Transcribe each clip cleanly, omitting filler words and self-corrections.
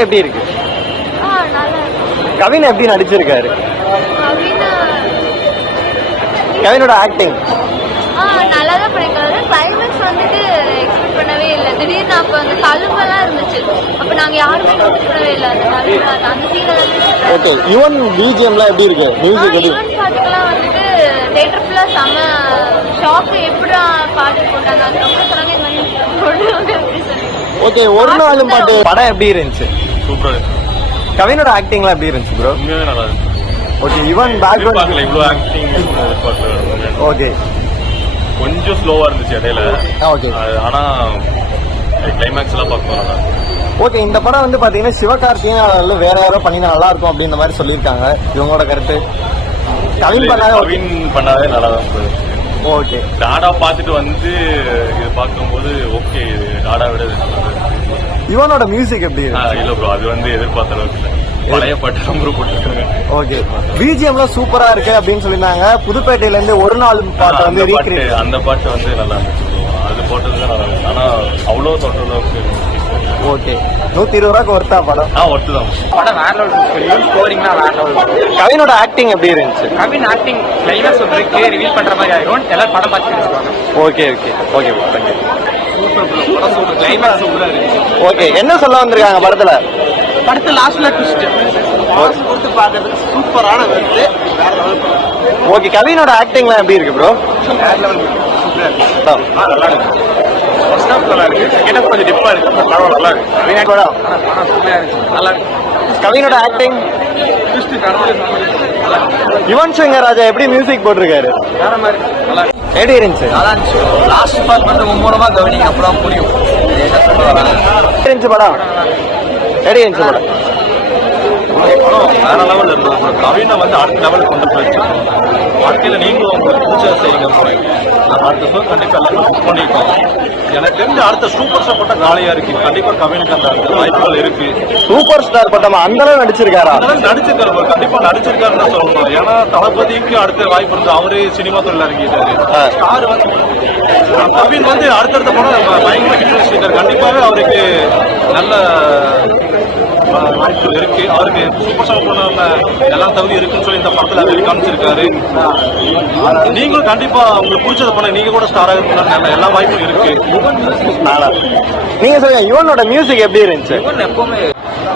படம் எப்படி இருக்கு? கவின் எப்படி நடிச்சிருக்காரு? கவினோட ஆக்டிங் நல்லாதான் பண்ணிருக்காரு. கிளைமேக்ஸ் வந்துட்டு எக்ஸ்பெக்ட் பண்ணவே இல்லை. திடீர்னு அப்ப அந்த தழும்பெல்லாம் இருந்துச்சு. அப்ப நாங்க யாருமே எக்ஸ்பெக்ட் பண்ணவே இல்லை. அந்த சீன் ஓகே. யுவன் பிஜிஎம்லாம் எப்படி இருக்கு? மியூசிக் எப்படி? யுவன் பாட்டுக்கெல்லாம் வந்துட்டு தியேட்டர் ஃபுல்லா செம்ம ஷாக். எப்படி பாட்டு போட்டாங்க அது ரொம்ப சொன்னாங்க. இந்த மாதிரி ஓகே. ஒரு நாளும் பாட்டு படம் எப்படி இருந்துச்சு? சூப்பரா. கவினோட ஆக்டிங்லாம் எப்படி இருந்துச்சு ப்ரோ? உண்மையாவே நல்லா இருக்கு. ஓகே. யுவன் பேக்ரவுண்ட் இவ்வளவு ஆக்டிங் ஓகே. கொஞ்சம் ஸ்லோவா இருந்துச்சு இடையில. ஓகே. ஆனா கிளைமேக்ஸ் எல்லாம் பார்க்கணும். ஓகே. இந்த படம் வந்து பாத்தீங்கன்னா சிவகார்த்திகேயன் வேற யாரோ பண்ணினா நல்லா இருக்கும் அப்படின்ற மாதிரி சொல்லியிருக்காங்க. இவங்களோட கருத்து? கவின் பண்ணாவே நல்லா தான் இருந்தது. ஓகே. டாடா பார்த்துட்டு வந்து இது பார்க்கும்போது ஓகே, இது டாடா விட நல்லது. யுவனோட மியூசிக் எப்படி? இல்ல ப்ரோ, அது வந்து எதிர்பார்த்த அளவுக்கு இல்லை. பழைய பாட்டு ரொம்ப போட்டுருக்காங்க. ஓகே. பிஜிஎம்லாம் சூப்பரா இருக்கு அப்படின்னு சொல்லியிருந்தாங்க. புதுப்பேட்டையில இருந்து ஒரு நாள் பாட்டு வந்து ரீக்ரியேட். அந்த பாட்டு வந்து நல்லா இருந்துச்சு. அது போட்டதுதான் நல்லா இருக்கு. ஆனா அவ்வளவு தொட்ட அளவுக்கு. ஓகே. 120 ரூபாய்க்கு ஒருத்தா படம்? ஒர்த்து தான். படம் வேற லெவல். ஸ்கோரிங்லாம் வேற லெவல். கவினோட ஆக்டிங் எப்படி இருந்துச்சு? கவின் ஆக்டிங் கிளைமேக்ஸ் வந்துருக்கு ரிவீல் பண்ற மாதிரி ஆயிரும். எல்லாரும் படம் பார்த்து. Okay okay okay bro, thank you. படம் சூப்பர். கிளைமேக்ஸ் சூப்பரா இருக்கு. ஓகே. என்ன சொல்ல வந்திருக்காங்க படத்துல? படத்துல லாஸ்ட்ல ட்விஸ்ட் கொடுத்து பார்க்கறதுக்கு சூப்பரான வருது. வேற லெவல். ஓகே. கவினோட ஆக்டிங்லாம் எப்படி இருக்கு ப்ரோ? வேற லெவல். சூப்பரா இருக்கு. நல்லா இருக்கு. ஃபர்ஸ்ட் ஹாஃப் நல்லா இருக்கு. செகண்ட் ஹாஃப் கொஞ்சம் டிப்பா இருக்கு. பரவாயில்ல, நல்லா இருக்கு. சூப்பரா இருக்கு. நல்லா இருக்கு. கவினோட ஆக்டிங் ட்விஸ்ட் நல்லா இருக்கு. யுவன் சங்கர் ராஜா எப்படி மியூசிக் போட்டிருக்காரு? வேற மாதிரி நல்லா இருக்கு. எப்படி இருந்துச்சு? நல்லா இருந்துச்சு. லாஸ்ட் பார்ட் வந்து மும்முரமா கவனிங்க, அப்பதான் புரியும் என்ன சொல்லுவாங்க. இருந்துச்சு படம்? எப்படி இருந்துச்சு படம்? வேற லெவல் இருக்கும். கவினை வந்து அடுத்த லெவலுக்கு கொண்டு போயிடுச்சு. வாழ்க்கையில நீங்களும் உங்களுக்கு பிடிச்ச செய்யுங்க. நம்ம அடுத்த ஷோ கண்டிப்பா எல்லாரும் புக் பண்ணிருக்கோம். எனக்கு தெரிஞ்ச அடுத்த சூப்பர் ஸ்டார் பட்டம் காலியா இருக்கு. கண்டிப்பா கவினுக்கு அந்த வாய்ப்புகள் இருக்கு. சூப்பர் ஸ்டார் பட்டமா அந்த அளவு நடிச்சிருக்காரா? நடிச்சிருக்காரு. கண்டிப்பா நடிச்சிருக்காருன்னு தான் சொல்லணும். ஏன்னா தளபதிக்கு அடுத்த வாய்ப்பு இருந்து அவரே சினிமா தொழில் இறங்கிட்டாரு. ஸ்டார் வந்து கவின் வந்து அடுத்தடுத்த படம் பயங்கர ஹிட் வச்சிருக்காரு. கண்டிப்பாவே அவருக்கு நல்ல வாய்ப்பு இருக்கு. அவருக்கு சூப்பர் ஸ்டார் பண்ண எல்லா தகுதி இருக்குன்னு சொல்லி இந்த படத்துல அவர் காமிச்சிருக்காரு. நீங்களும் கண்டிப்பா உங்களுக்கு பிடிச்சத பண்ண நீங்க கூட ஸ்டார் ஆக எல்லா வாய்ப்பும் இருக்கு. நீங்க சொல்லுங்க, யுவனோட மியூசிக் எப்படி இருந்துச்சு?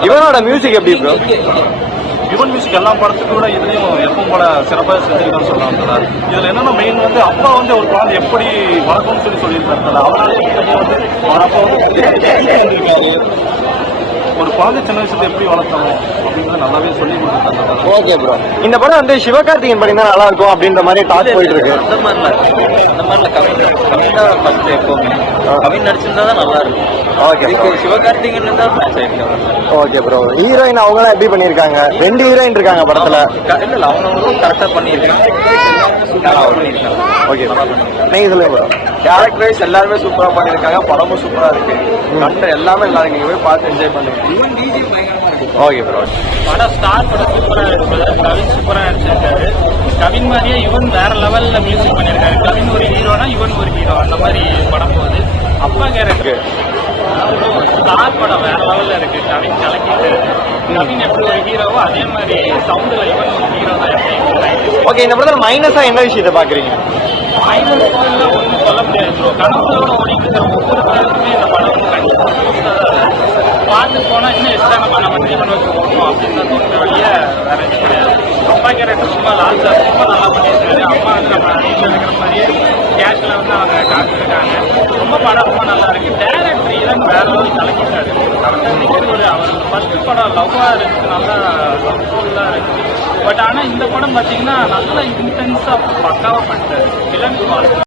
யுவனோட மியூசிக் எப்படி ப்ரோ? யுவன் மியூசிக் எல்லா படத்துக்கு விட இதுலயும் எப்பவும் போல சிறப்பாக செஞ்சிருக்கான்னு சொல்லலாம். இதுல என்னன்னா மெயின் வந்து அப்பா வந்து ஒரு குழந்தை எப்படி வளர்க்கணும்னு சொல்லியிருக்காரு. அவரால் வந்து அவர் அப்பா வந்து ஒரு குழந்தை சின்ன விஷயத்தை எப்படி வளர்க்கணும் அப்படின்னு நல்லாவே சொல்லி கொடுத்துருக்காங்க. Okay bro. இந்த படம் வந்து சிவகார்த்திகேயன் பண்ணினா நல்லா இருக்கும் அப்படின்ற மாதிரி டாக் போயிட்டு இருக்கு. அந்த மாதிரில கவின் தான் ஃபர்ஸ்ட். எப்பவுமே கவின் நடிச்சிருந்தா தான் நல்லா இருக்கும். ஓகே. சிவகார்த்திகேயன் தான் மேட்ச் ஆயிருக்கு. Okay bro. ஹீரோயின் அவங்களாம் எப்படி பண்ணிருக்காங்க? 2 ஹீரோயின் இருக்காங்க படத்துல. இல்ல அவங்களும் கரெக்டா பண்ணிருக்காங்க. ஓகே. நீங்க சொல்லுங்க ப்ரோ. கேரக்டர் வைஸ் எல்லாருமே சூப்பரா பண்ணிருக்காங்க. படமும் சூப்பரா இருக்கு. கண்ட எல்லாமே நல்லா இருக்கு. நீங்க போய் பார்த்து என்ஜாய் பண்ணுங்க. Okay bro. படம் ஸ்டார் படம் சூப்பரா இருக்குது. கவின் சூப்பரா நடிச்சிருக்காரு. கவின் மாதிரியே யுவன் வேற லெவல்ல மியூசிக் பண்ணிருக்காரு. கவின் ஒரு ஹீரோனா யுவன் ஒரு ஹீரோ, அந்த மாதிரி படம் போகுது. அப்பா கேரக்டர் ஸ்டார் படம் வேற லெவல்ல இருக்கு. கவின் கலக்கிட்டு கவின் எப்படி ஒரு ஹீரோவோ அதே மாதிரி சவுண்ட்ல யுவன் ஒரு ஹீரோ தான். ஓகே. இந்த படத்துல மைனஸா என்ன விஷயத்த பாக்குறீங்க? மைனஸ் ஒன்றும் சொல்ல முடியாது ப்ரோ. கனவுகளோட ஓடிட்டு இருக்கிற ஒவ்வொருத்தருக்குமே இந்த படம் பார்த்து போனா இன்னும் எக்ஸ்ட்ரா நம்ம ஜீவன் வச்சு போகணும் அப்படின்னு தான் தோணுற வழிய வேற எதுவும் கிடையாது. அப்பா கேரக்டர் சும்மா லாஸ்டா ரொம்ப நல்லா பண்ணியிருக்காரு. அம்மா வந்து நம்ம வீட்டில் இருக்கிற மாதிரியே கேஷ்ல வந்து அவங்க காட்டிருக்காங்க. ரொம்ப படம் ரொம்ப நல்லா இருக்கு. டேரக்டர் இதன் வேற லெவல் கலக்கிட்டாரு. அவர் ஃபர்ஸ்ட் படம் லவ்வா இருக்கு, நல்லா லவ்ஃபுல்லா இருக்கு. பட் ஆனா இந்த படம் பாத்தீங்கன்னா நல்லா இன்டென்ஸா பக்காவா பண்ணிட்டாரு. வில்லன்